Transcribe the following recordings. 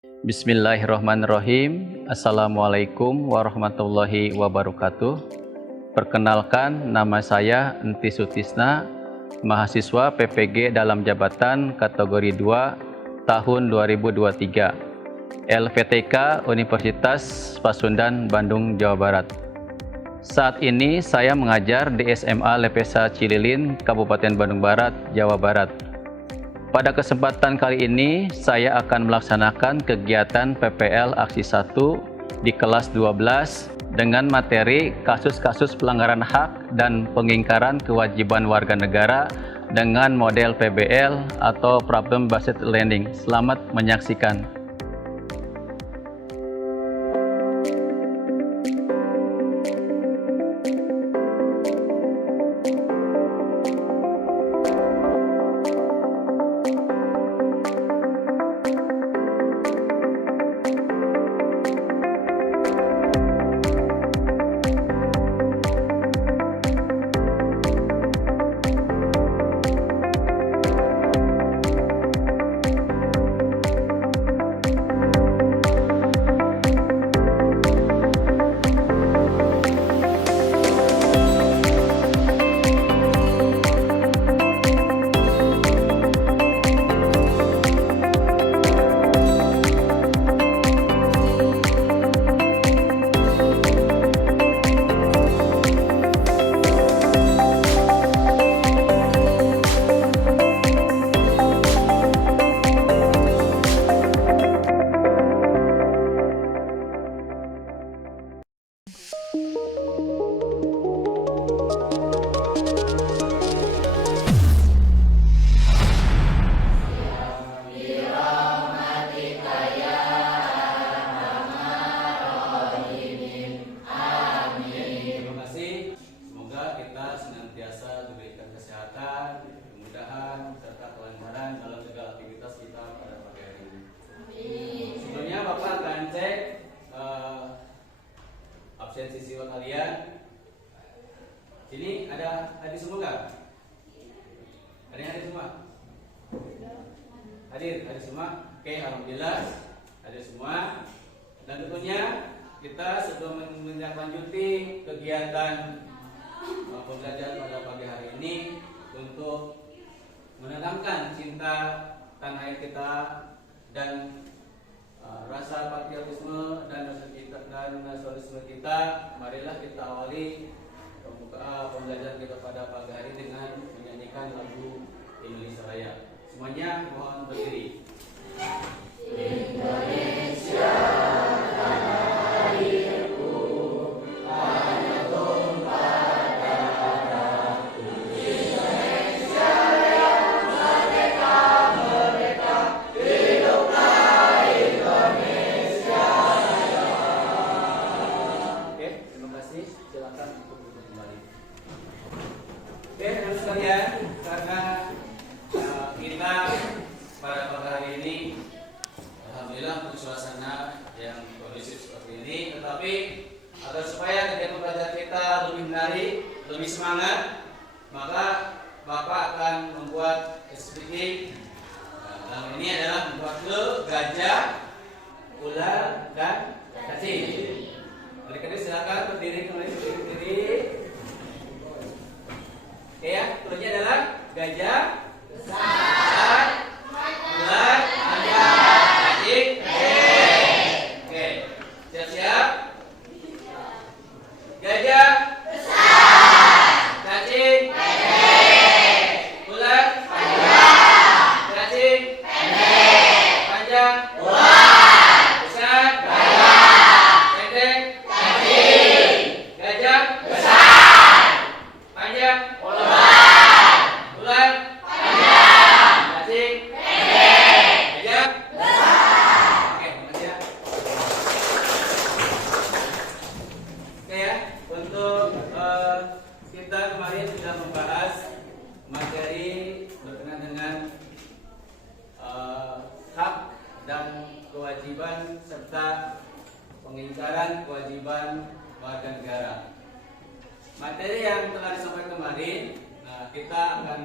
Bismillahirrahmanirrahim. Assalamualaikum warahmatullahi wabarakatuh. Perkenalkan, nama saya Enti Sutisna, mahasiswa PPG dalam jabatan kategori 2 tahun 2023, LPTK Universitas Pasundan, Bandung, Jawa Barat. Saat ini saya mengajar di SMA Lepesa Cililin, Kabupaten Bandung Barat, Jawa Barat. Pada kesempatan kali ini, saya akan melaksanakan kegiatan PPL Aksi 1 di kelas 12 dengan materi kasus-kasus pelanggaran hak dan pengingkaran kewajiban warga negara dengan model PBL atau Problem Based Learning. Selamat menyaksikan. Absensi siswa kalian. Sini ada hadir semua nggak? Ada yang hadir semua? Hadir semua? Oke, alhamdulillah hadir semua. Dan tentunya kita sebelum menindaklanjuti kegiatan pembelajaran pada pagi hari ini untuk menanamkan cinta tanah air kita dan rasa patriotisme dan nasionalisme kita, marilah kita awali pembelajaran kita pada pagi hari dengan menyanyikan lagu Indonesia Raya. Semuanya mohon berdiri. Indonesia tanah airku, tanah tumpah darahku. Indonesia Raya merdeka, merdeka, hiduplah Indonesia Raya. Oke, terima kasih. Silakan untuk duduk kembali. Oke, teman sekalian, karena kita pada pagi hari ini alhamdulillah untuk suasana yang kondusif seperti ini, tetapi agar supaya kegiatan pembelajaran kita lebih menarik, lebih semangat, maka Bapak akan membuat speaking. Dalam ini adalah membuat gajah, ular, dan cacing. Adik-adik silakan berdiri kembali, berdiri. Oke ya, turunnya adalah gajah besar, ular, panjang, cacing, oke, siap-siap. Gajah besar, cacing, ular, panjang, cacing, panjang, ular, besar, pendek, cacing, gajah besar, panjang, ular, cacing, gajah besar. Oke, makasih ya. Oke ya, untuk kita kemarin sudah membahas materi berkenaan dengan hak dan kewajiban serta pengingkaran kewajiban warga negara. Materi yang telah disampaikan kemarin, kita akan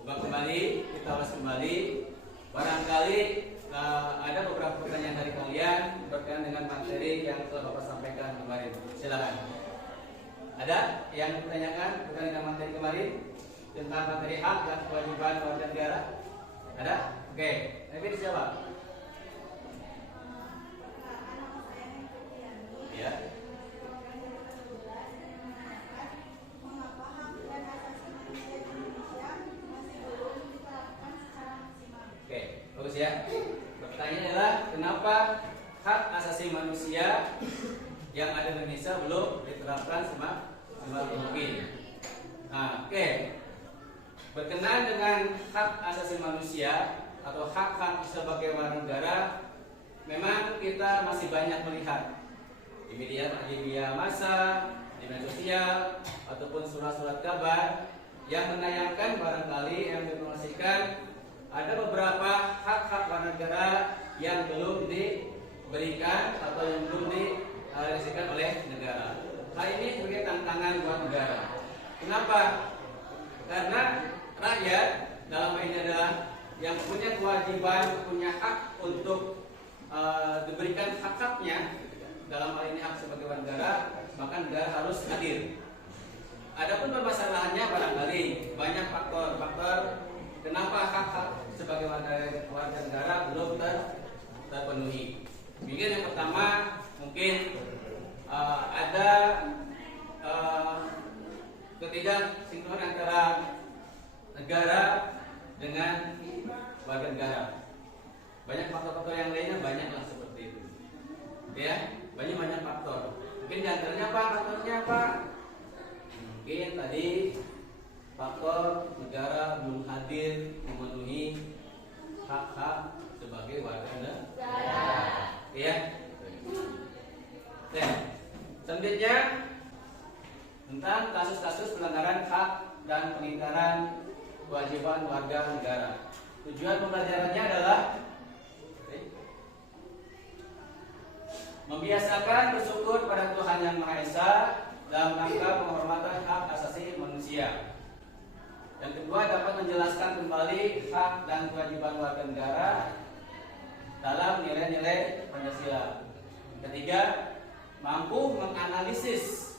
ubah kembali, kita bahas kembali. Barangkali ada beberapa pertanyaan dari kalian berkaitan dengan materi yang telah Bapak sampaikan kemarin. Silakan. Ada yang bertanyakan berkaitan dengan materi kemarin tentang materi hak dan kewajiban warga negara? Ada? Oke. Ini siapa? Ya. Oke, bagus ya. Pertanyaannya adalah kenapa hak asasi manusia yang ada di Indonesia belum diterapkan semaksimal mungkin. Nah, oke. Berkenaan dengan hak asasi manusia atau hak-hak sebagai warga negara, memang kita masih banyak melihat di media massa, di media sosial, ataupun surat-surat kabar yang menayangkan barangkali yang menginformasikan ada beberapa hak-hak warga negara yang belum diberikan atau yang belum direalisasikan oleh negara. Hal ini sebagai tantangan buat negara. Kenapa? Karena rakyat dalam hal ini adalah yang punya kewajiban, punya hak untuk diberikan hak-haknya. Dalam hal ini hak sebagai warga negara, maka negara harus hadir. Adapun permasalahannya barangkali banyak faktor-faktor kenapa hak-hak sebagai warga negara belum terpenuhi. Mungkin yang pertama mungkin ada ketidaksinkronan antara negara dengan warga negara. Banyak faktor-faktor yang lainnya banyak lah seperti itu. Ya, banyak faktor. Mungkin diantaranya apa? Faktornya apa? Mungkin tadi faktor negara belum hadir memenuhi hak-hak sebagai warga negara. Ya. Oke. Selanjutnya tentang kasus-kasus pelanggaran hak dan pengingkaran kewajiban warga negara. Tujuan pembelajarannya adalah membiasakan bersyukur pada Tuhan Yang Maha Esa dalam rangka penghormatan hak asasi manusia. Yang kedua, dapat menjelaskan kembali hak dan kewajiban warga negara dalam nilai-nilai Pancasila. Ketiga, mampu menganalisis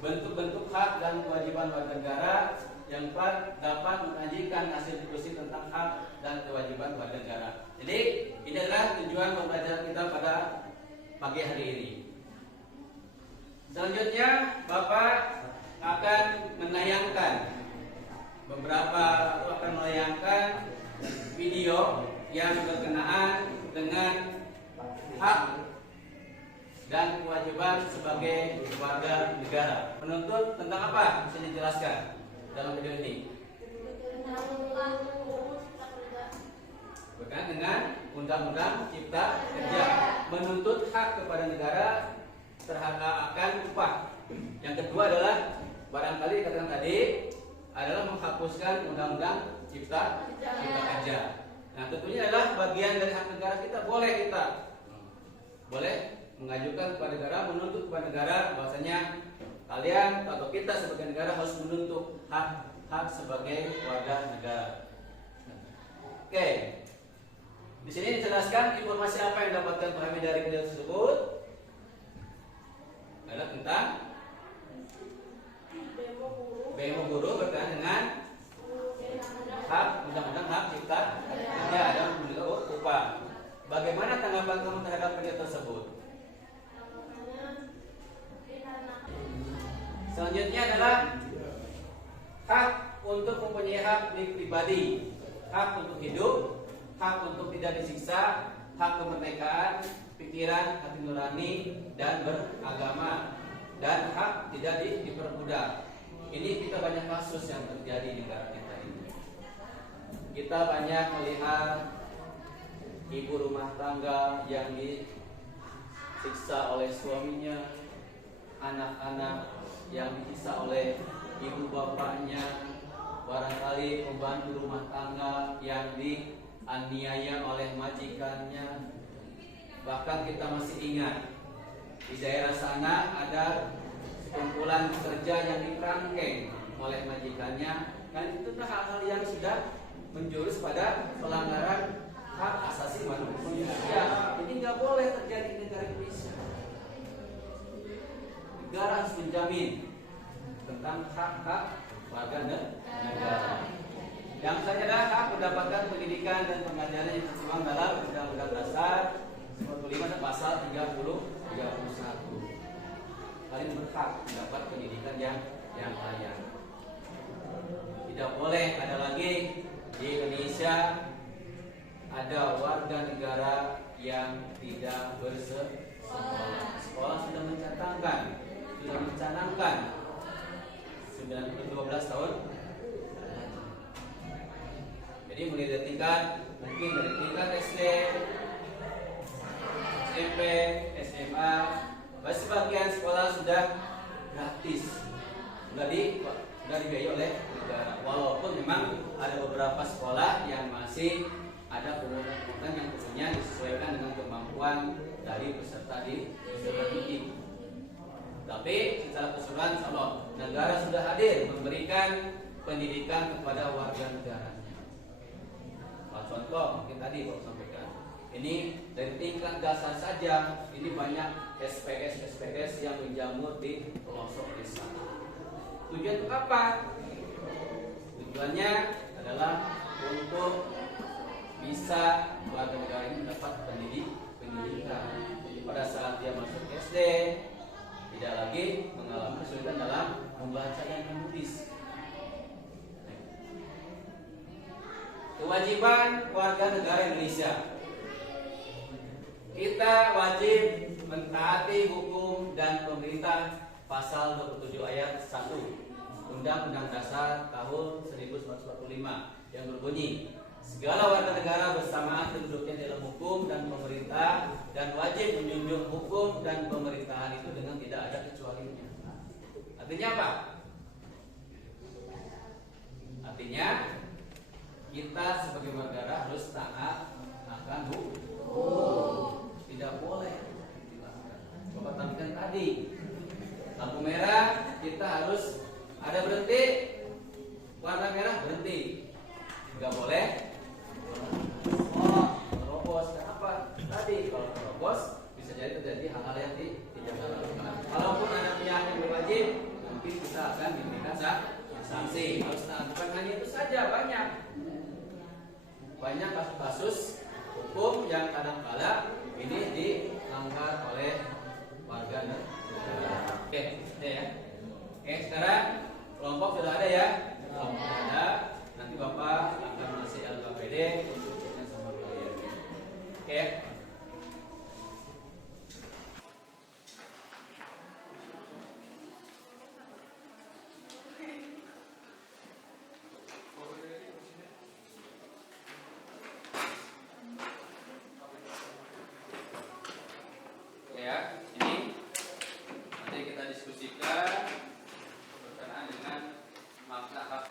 bentuk-bentuk hak dan kewajiban warga negara. Yang keempat, dapat menyajikan hasil diskusi tentang hak dan kewajiban warga negara. Jadi, ini adalah tujuan pembelajaran kita pada pagi hari ini. Selanjutnya, Bapak akan menayangkan video yang berkenaan dengan hak dan kewajiban sebagai warga negara. Menuntut tentang apa? Bisa dijelaskan dalam video ini. Berkaitan dengan Undang-Undang Cipta Kerja, menuntut hak kepada negara terhadap akan upah. Yang kedua adalah barangkali katakan tadi adalah menghapuskan Undang-Undang Cipta Kerja. Nah, tentunya adalah bagian dari hak negara kita. Boleh mengajukan kepada negara, menuntut kepada negara bahwasanya kalian atau kita sebagai negara harus menuntut hak sebagai warga negara. Oke. Di sini dijelaskan informasi apa yang dapatkan kami dari video tersebut adalah tentang demo guru berkaitan dengan hak Undang-Undang Hak Cipta Kerja dan menurut upah. Bagaimana tanggapan kamu terhadap video tersebut? Selanjutnya adalah hak untuk mempunyai hak pribadi, hak untuk hidup, hak untuk tidak disiksa, hak kemerdekaan pikiran, hati nurani dan beragama, dan hak tidak diperbudak. Ini kita banyak kasus yang terjadi di negara kita ini. Kita banyak melihat ibu rumah tangga yang disiksa oleh suaminya, anak-anak yang disiksa oleh ibu bapaknya, barangkali pembantu rumah tangga yang dianiaya oleh majikannya. Bahkan kita masih ingat di daerah sana ada sekumpulan pekerja yang dikerangkeng oleh majikannya, dan itu hal-hal yang sudah menjurus pada pelanggaran hak asasi manusia. negara harus menjamin tentang hak-hak warga negara. Yang saya adalah hak mendapatkan pendidikan dan pengajaran yang tertuang dalam Undang-Undang Dasar 45 dan Pasal 31. Kalian berhak mendapat pendidikan yang layak. Tidak boleh ada lagi di Indonesia ada warga negara yang tidak bersekolah. Sekolah sudah mencanangkan 12 tahun. Jadi mulai dari tingkat mungkin dari tingkat SD, SMP, SMA, sebagian sekolah sudah gratis, sudah dibiayai oleh negara. Walaupun memang ada beberapa sekolah yang masih ada pungutan yang tentunya disesuaikan dengan kemampuan dari peserta didik. Tapi secara keseluruhan, Allah, negara sudah hadir memberikan pendidikan kepada warga negaranya. Contoh mungkin tadi Bapak sampaikan. Ini dari tingkat dasar saja, ini banyak SPS yang menjamur di pelosok desa. Tujuan untuk apa? Tujuannya adalah untuk bisa warga negara ini mendapat pendidikan. Jadi pada saat dia masuk SD, tidak lagi mengalami kesulitan dalam membaca dan menulis. Kewajiban warga negara Indonesia, kita wajib mentaati hukum dan pemerintah. Pasal 27 ayat 1 Undang-Undang Dasar tahun 1945 yang berbunyi, segala warga negara bersamaan kedudukannya dalam hukum dan pemerintah dan wajib menjunjung hukum dan pemerintahan itu dengan tidak ada kecualinya. Artinya apa? Artinya kita sebagai warga negara harus taat akan hukum. Tidak boleh dilanggar. Coba tampilkan tadi. Lampu merah kita harus ada berhenti. Warna merah berhenti. Enggak boleh terobos. Kenapa? Tadi kalau terobos bisa jadi terjadi hal-hal yang tidak dilakukan. Kalaupun ada pihak yang berwajib, mungkin kita akan diberikan sanksi. Harus bukan hanya itu saja, banyak kasus-kasus hukum yang kadang-kala ini dilanggar oleh warga negara. Oke, ya. Oke, sekarang kelompok sudah ada ya. Kelompok sudah ada. Nanti Bapak akan ngasih LKPD untuk tanya sama kalian. Oke. Ya, ini nanti kita diskusikan berkenaan dengan makna hak.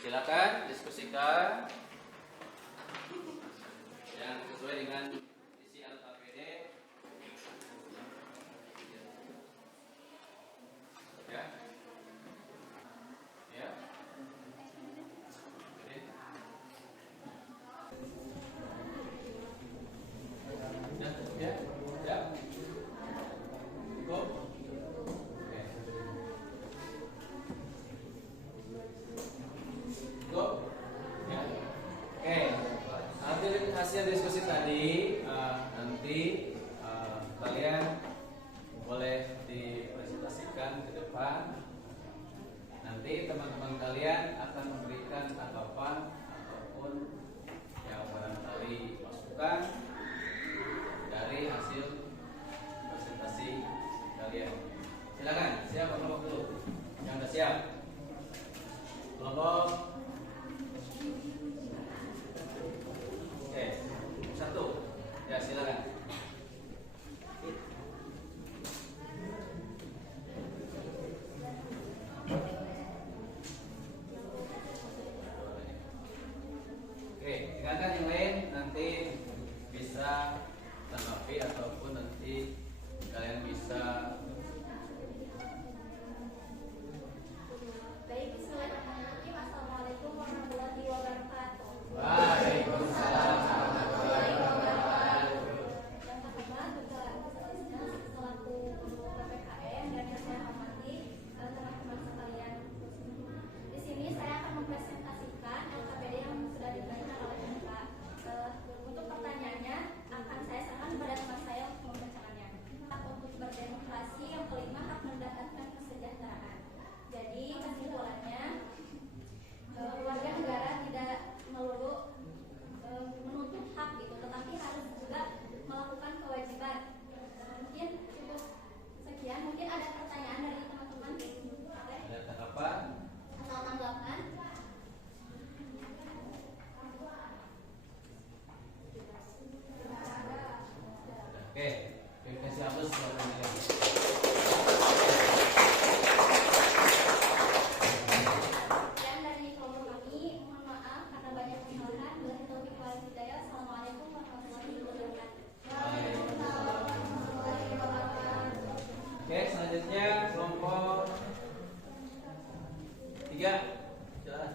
Silakan diskusikan yang sesuai dengan isi LKPD. Ya. Ya. Ya, ya. Go. Oke. Go. Ya. Selanjutnya kelompok 3. Silakan.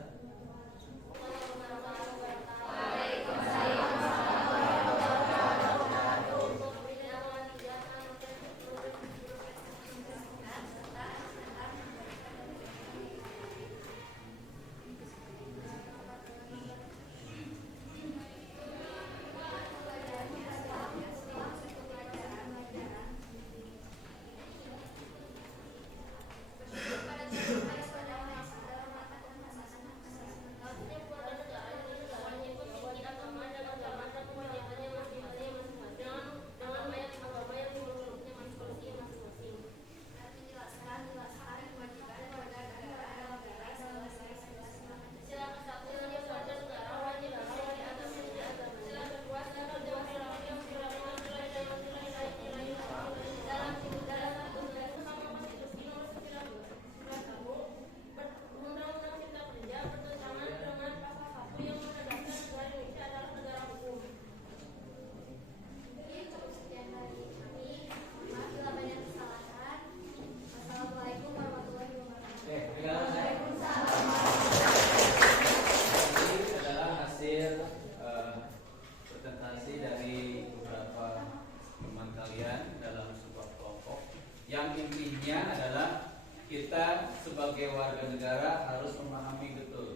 Sebagai warga negara harus memahami betul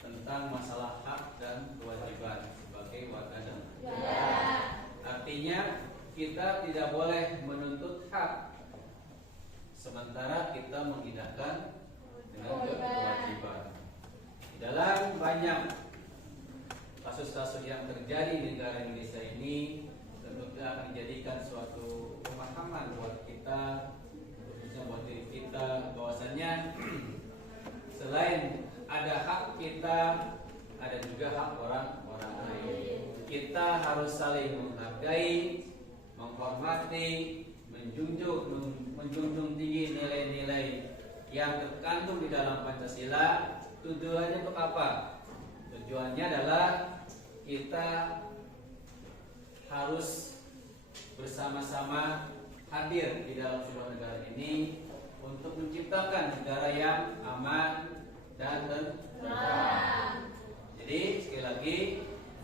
tentang masalah hak dan kewajiban sebagai warga negara. Artinya kita tidak boleh menuntut hak sementara kita mengindahkan dengan kewajiban. Dalam banyak kasus-kasus yang terjadi di negara Indonesia ini tentu akan menjadikan suatu pemahaman buat kita, buat diri kita, bahwasannya selain ada hak kita, ada juga hak orang lain. Kita harus saling menghargai, menghormati, menjunjung tinggi nilai-nilai yang terkandung di dalam Pancasila. Tujuannya untuk apa? Tujuannya adalah kita harus bersama-sama hadir di dalam sebuah negara ini untuk menciptakan negara yang aman dan tentram. Jadi sekali lagi,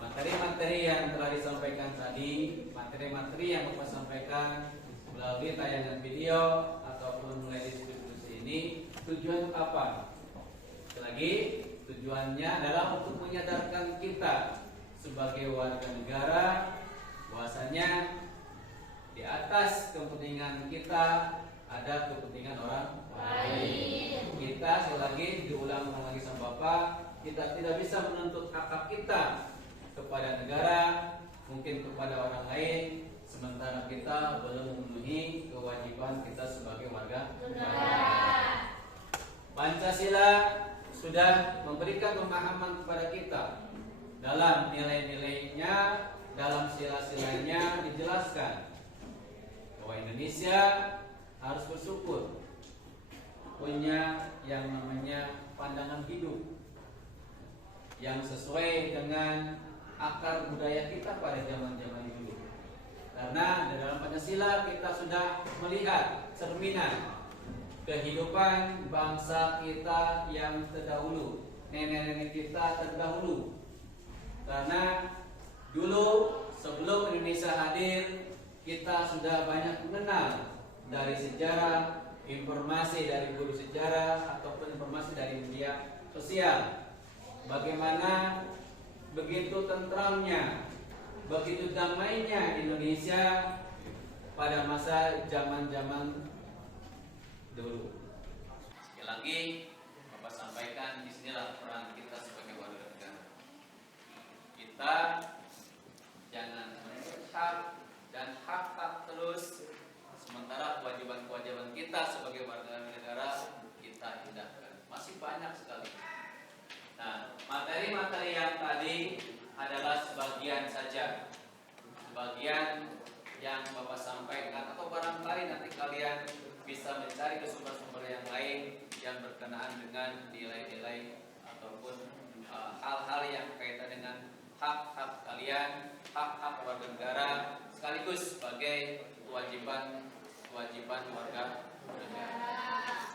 materi-materi yang telah disampaikan tadi, materi-materi yang Bapak sampaikan melalui tayangan video ataupun melalui diskusi ini, tujuan apa? Sekali lagi, tujuannya adalah untuk menyadarkan kita sebagai warga negara bahwasanya di atas kepentingan kita ada kepentingan orang lain. Kita sekali lagi diulang lagi sama Bapak, kita tidak bisa menuntut hak kita kepada negara, mungkin kepada orang lain, sementara kita belum memenuhi kewajiban kita sebagai warga negara. Pancasila sudah memberikan pemahaman kepada kita dalam nilai-nilainya, dalam sila-silanya dijelaskan bahwa Indonesia harus bersyukur punya yang namanya pandangan hidup yang sesuai dengan akar budaya kita pada zaman-zaman dulu. Karena di dalam Pancasila kita sudah melihat cerminan kehidupan bangsa kita yang terdahulu, nenek-nenek kita terdahulu. Karena dulu sebelum Indonesia hadir, kita sudah banyak mengenal dari sejarah, informasi dari guru sejarah ataupun informasi dari media sosial. Bagaimana begitu tentramnya, begitu damainya Indonesia pada masa zaman-zaman dulu. Sekali lagi Bapak sampaikan, disinilah peran kita sebagai warga negara. Kita jangan menuntut hak dan hak terus, sementara kewajiban-kewajiban kita sebagai warga negara kita indahkan. Masih banyak sekali. Nah, materi-materi yang tadi adalah sebagian saja, sebagian yang Bapak sampaikan, atau barangkali nanti kalian bisa mencari ke sumber-sumber yang lain yang berkenaan dengan nilai-nilai ataupun hal-hal yang berkaitan dengan hak-hak kalian, hak-hak warga negara, sekaligus sebagai kewajiban kewajiban warga negara.